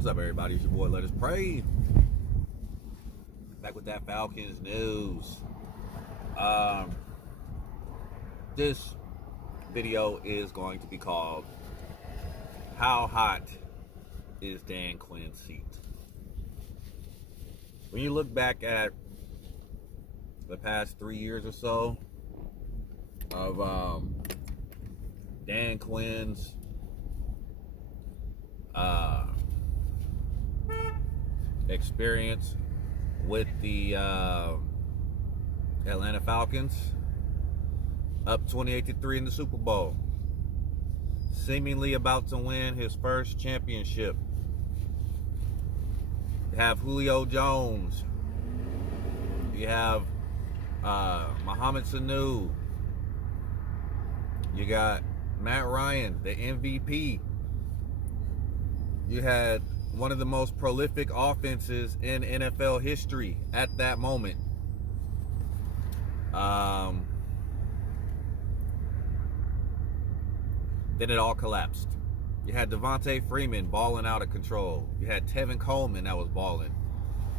What's up, everybody? It's your boy, Let Us Pray. Back with that Falcons news. This video is going to be called How Hot is Dan Quinn's Seat? When you look back at the past 3 years or so of Dan Quinn's experience with the Atlanta Falcons, up 28-3 in the Super Bowl, seemingly about to win his first championship. You have Julio Jones, you have Mohamed Sanu, you got Matt Ryan, the MVP. You had one of the most prolific offenses in NFL history at that moment. Then it all collapsed. You had Devontae Freeman balling out of control. You had Tevin Coleman that was balling.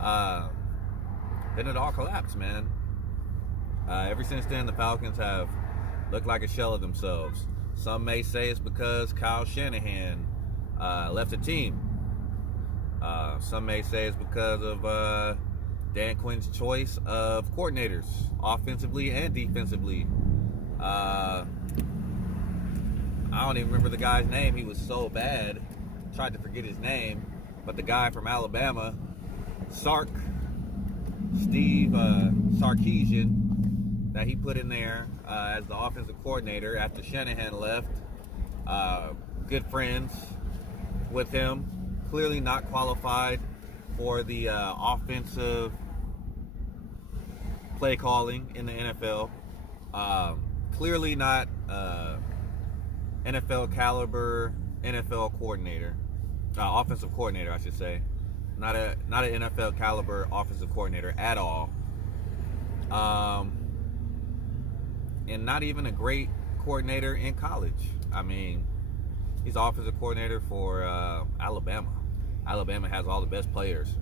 Then it all collapsed, man. Ever since then, the Falcons have looked like a shell of themselves. Some may say it's because Kyle Shanahan left the team. Some may say it's because of Dan Quinn's choice of coordinators, offensively and defensively. I don't even remember the guy's name. He was so bad. Tried to forget his name. But the guy from Alabama, Steve Sarkisian, that he put in there as the offensive coordinator after Shanahan left. Good friends with him. Clearly not qualified for the offensive play calling in the NFL. Clearly not NFL caliber NFL coordinator, offensive coordinator, I should say. Not an NFL caliber offensive coordinator at all. And not even a great coordinator in college. I mean, he's offensive coordinator for Alabama. Alabama has all the best players.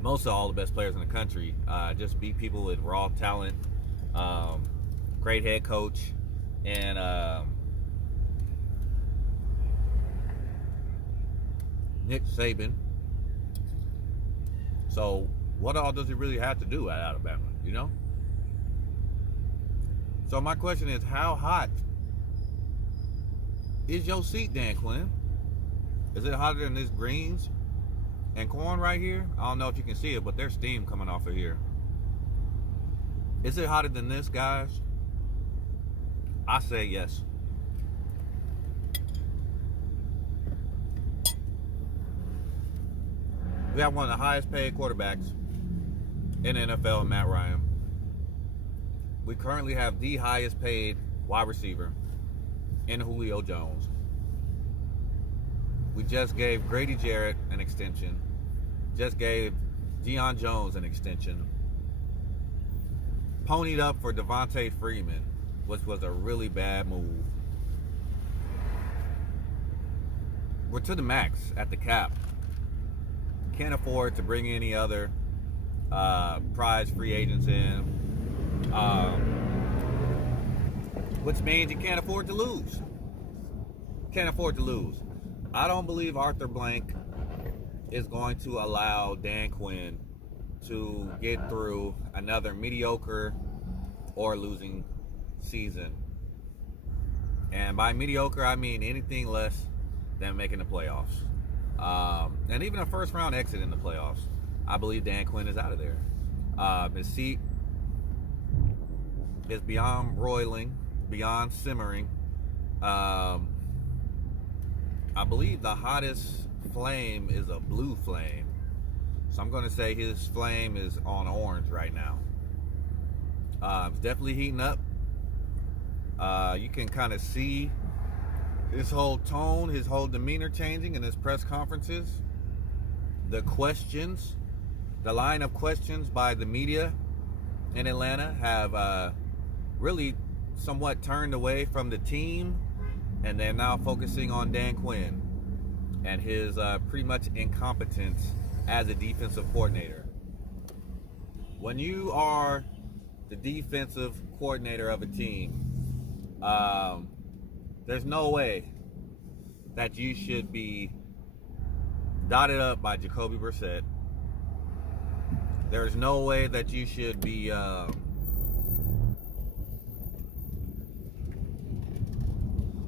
Most of all the best players in the country. Just beat people with raw talent. Great head coach. And Nick Saban. So what all does he really have to do at Alabama, you know? So my question is, how hot is your seat, Dan Quinn? Is it hotter than this greens and corn right here? I don't know if you can see it, but there's steam coming off of here. Is it hotter than this, guys? I say yes. We have one of the highest paid quarterbacks in the NFL, Matt Ryan. We currently have the highest paid wide receiver in Julio Jones. We just gave Grady Jarrett an extension. Just gave Deion Jones an extension. Ponied up for Devontae Freeman, which was a really bad move. We're to the max at the cap. Can't afford to bring any other prize free agents in. Which means you can't afford to lose. Can't afford to lose. I don't believe Arthur Blank is going to allow Dan Quinn to get through another mediocre or losing season. And by mediocre, I mean anything less than making the playoffs. And even a first round exit in the playoffs. I believe Dan Quinn is out of there. His seat is beyond broiling, beyond simmering. I believe the hottest flame is a blue flame. So I'm going to say his flame is on orange right now. It's definitely heating up. You can kind of see his whole tone, his whole demeanor changing in his press conferences. The questions, the line of questions by the media in Atlanta have really somewhat turned away from the team, and they're now focusing on Dan Quinn. and his pretty much incompetence as a defensive coordinator. When you are the defensive coordinator of a team, there's no way that you should be dotted up by Jacoby Brissett. There's no way that you should be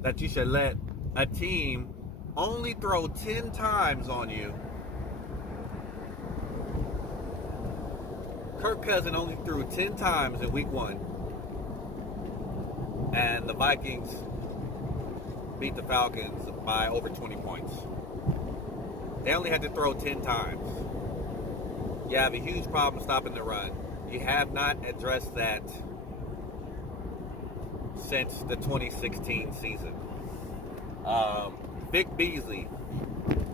that you should let a team only throw 10 times on you. Kirk Cousins only threw 10 times in week 1. And the Vikings beat the Falcons by over 20 points. They only had to throw 10 times. You have a huge problem stopping the run. You have not addressed that since the 2016 season. Vic Beasley,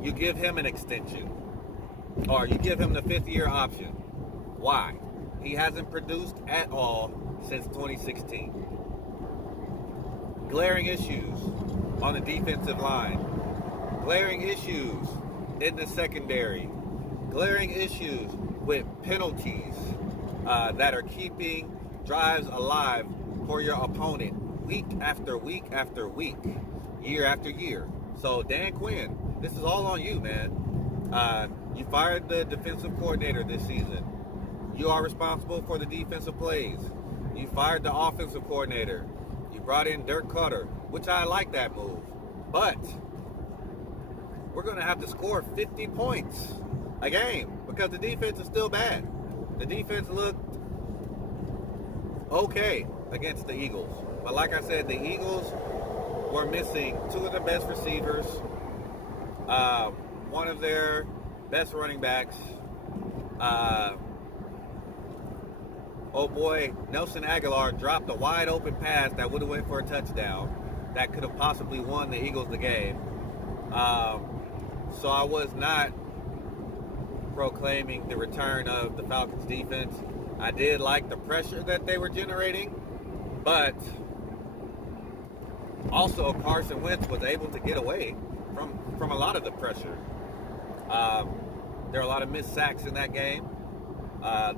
you give him an extension, or you give him the 5th-year option. Why? He hasn't produced at all since 2016. Glaring issues on the defensive line. Glaring issues in the secondary. Glaring issues with penalties that are keeping drives alive for your opponent week after week after week, year after year. So Dan Quinn, this is all on you, man. You fired the defensive coordinator this season. You are responsible for the defensive plays. You fired the offensive coordinator. You brought in Dirk Cutter, which I like that move. But we're going to have to score 50 points a game because the defense is still bad. The defense looked okay against the Eagles. But like I said, the Eagles were missing 2 of their best receivers, one of their best running backs. Oh boy, Nelson Aguilar dropped a wide open pass that would have went for a touchdown that could have possibly won the Eagles the game. So I was not proclaiming the return of the Falcons defense. I did like the pressure that they were generating, but also Carson Wentz was able to get away from a lot of the pressure. There were a lot of missed sacks in that game.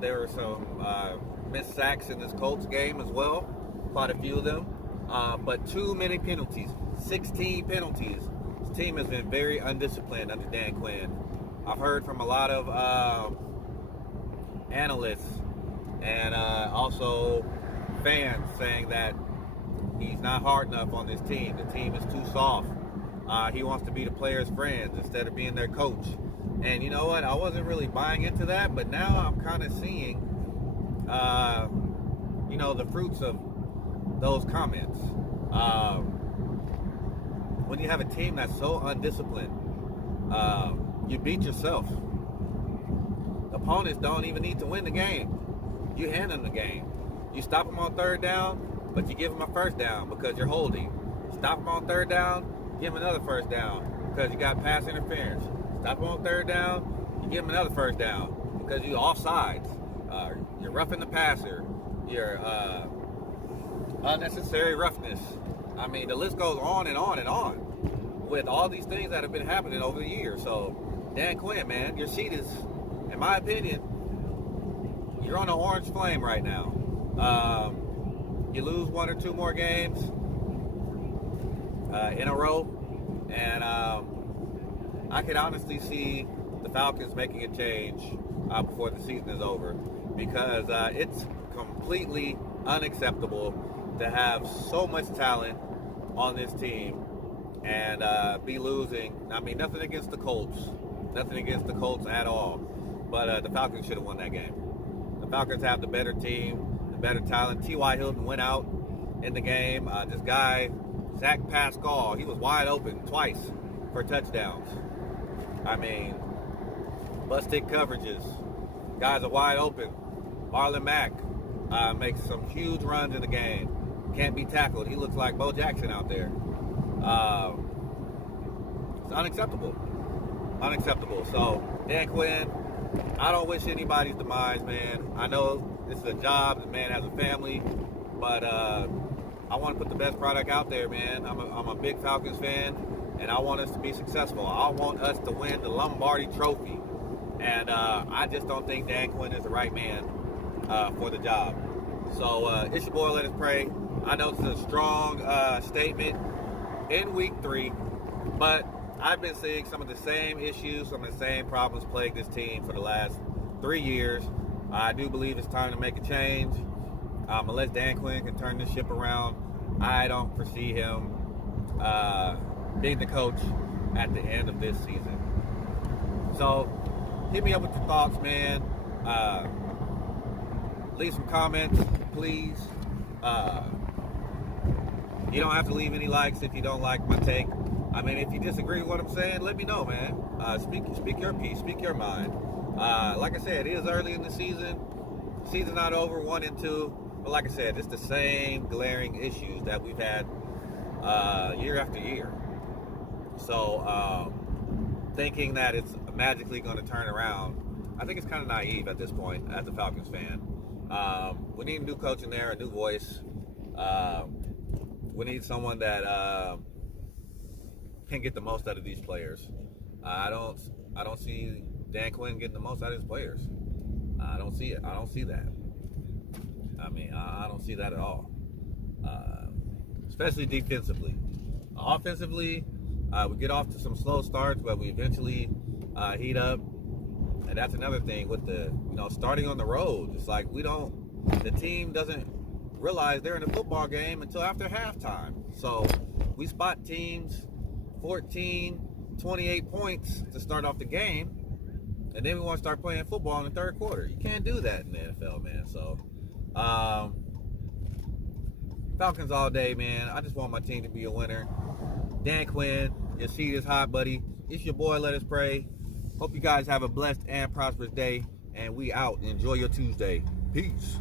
There were some missed sacks in this Colts game as well, quite a few of them. But too many penalties, 16 penalties. This team has been very undisciplined under Dan Quinn. I've heard from a lot of analysts and also fans saying that he's not hard enough on this team. The team is too soft. He wants to be the players' friends instead of being their coach. And you know what? I wasn't really buying into that, but now I'm kind of seeing, the fruits of those comments. When you have a team that's so undisciplined, you beat yourself. Opponents don't even need to win the game. You hand them the game. You stop them on 3rd down, but you give them a 1st down because you're holding. Stop them on 3rd down, give them another 1st down because you got pass interference. Stop them on 3rd down, you give them another 1st down because you're offsides. You're roughing the passer. You're unnecessary roughness. I mean, the list goes on and on and on with all these things that have been happening over the years. So, Dan Quinn, man, your seat is, in my opinion, you're on an orange flame right now. You lose 1 or 2 more games in a row, and I could honestly see the Falcons making a change before the season is over, because it's completely unacceptable to have so much talent on this team and be losing. I mean, nothing against the Colts at all, but the Falcons should have won that game. The Falcons have the better team, the better talent. T.Y. Hilton went out in the game. This guy, Zach Pascal, he was wide open twice for touchdowns. I mean, busted coverages. Guys are wide open. Marlon Mack makes some huge runs in the game. Can't be tackled. He looks like Bo Jackson out there. It's unacceptable. Unacceptable. So, Dan Quinn, I don't wish anybody's demise, man. I know this is a job. The man has a family. But I want to put the best product out there, man. I'm a big Falcons fan. and I want us to be successful. I want us to win the Lombardi Trophy. And I just don't think Dan Quinn is the right man for the job. So it's your boy, Let Us Pray. I know it's a strong statement in week 3, but I've been seeing some of the same issues, some of the same problems plague this team for the last 3 years. I do believe it's time to make a change. Unless Dan Quinn can turn this ship around, I don't foresee him being the coach at the end of this season. So hit me up with your thoughts, man. Leave some comments, please. You don't have to leave any likes if you don't like my take. I mean, if you disagree with what I'm saying, let me know, man. Speak your piece, speak your mind. Like I said, it is early in the season. Season's not over, 1-2. But like I said, it's the same glaring issues that we've had year after year. So thinking that it's magically going to turn around, I think it's kind of naive at this point as a Falcons fan. We need a new coach in there, a new voice. We need someone that can get the most out of these players. I don't see Dan Quinn getting the most out of his players. I don't see it. I don't see that. I mean, I don't see that at all. Especially defensively. Offensively, we get off to some slow starts, but we eventually heat up. And that's another thing with the, starting on the road. It's like the team doesn't realize they're in a football game until after halftime. So we spot teams 14, 28 points to start off the game, and then we want to start playing football in the third quarter. You can't do that in the NFL, man. So Falcons all day, man. I just want my team to be a winner. Dan Quinn, your seat is hot, buddy. It's your boy, Let Us Pray. Hope you guys have a blessed and prosperous day, and we out. Enjoy your Tuesday. Peace.